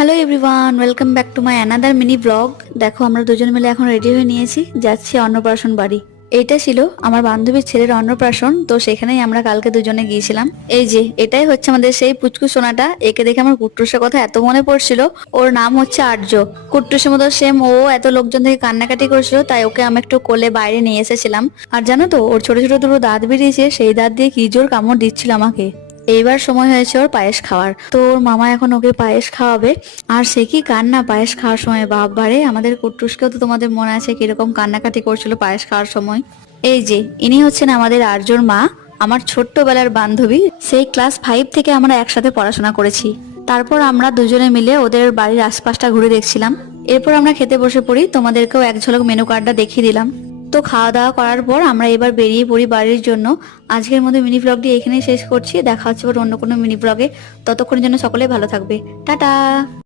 Hello everyone, welcome back to my another mini blog. দেখো আমরা দুজন মিলে এখন রেডি হয়ে নিয়েছি, যাচ্ছি অন্নপ্রাশন বাড়ি। এইটা ছিল আমার বান্ধবীর ছেলের অন্নপ্রাশন, তো সেখানেই আমরা কালকে দুজনে গিয়েছিলাম। এই যে এটাই হচ্ছে আমাদের সেই পুচকু সোনাটা। একে দেখে আমার কুট্টুসের কথা এত মনে পড়ছিল। ওর নাম হচ্ছে আর্য। কুট্টুসের মতো সেম ও। এত লোকজন থেকে কান্নাকাটি করেছিল, তাই ওকে আমি একটু কোলে বাইরে নিয়ে এসেছিলাম। আর জানো তো, ওর ছোট ছোট দুটো দাঁত বেরিয়েছে, সেই দাঁত দিয়ে কি জোর কামড় দিচ্ছিল আমাকে। এইবার সময় হয়েছে ওর পায়েস খাওয়ার, তো ওর মামা এখন ওকে পায়েস খাওয়াবে। আর সে কি কান্না পায়েস খাওয়ার সময়, বাবারে! আমাদের কুট্টুসকেও তো তোমাদের মনে আছে কিরকম কান্নাকাটি করছিল পায়েস খাওয়ার সময়। এই যে ইনি হচ্ছেন আমাদের আর্যর মা, আমার ছোট্টবেলার বান্ধবী। সেই ক্লাস 5 থেকে আমরা একসাথে পড়াশোনা করেছি। তারপর আমরা দুজনে মিলে ওদের বাড়ির আশপাশটা ঘুরে দেখছিলাম। এরপর আমরা খেতে বসে পড়ি, তোমাদেরকেও এক ঝলক মেনু কার্ডটা দেখিয়ে দিলাম। তো খাওয়া দাওয়া করার পর আমরা এবার বেরিয়ে পড়ি বাড়ির জন্য। আজকের মতো মিনি ব্লগটি এখানেই শেষ করছি, দেখা হচ্ছে আবার অন্য কোনো মিনি ব্লগে। ততক্ষণের জন্য সকলে ভালো থাকবে। টাটা।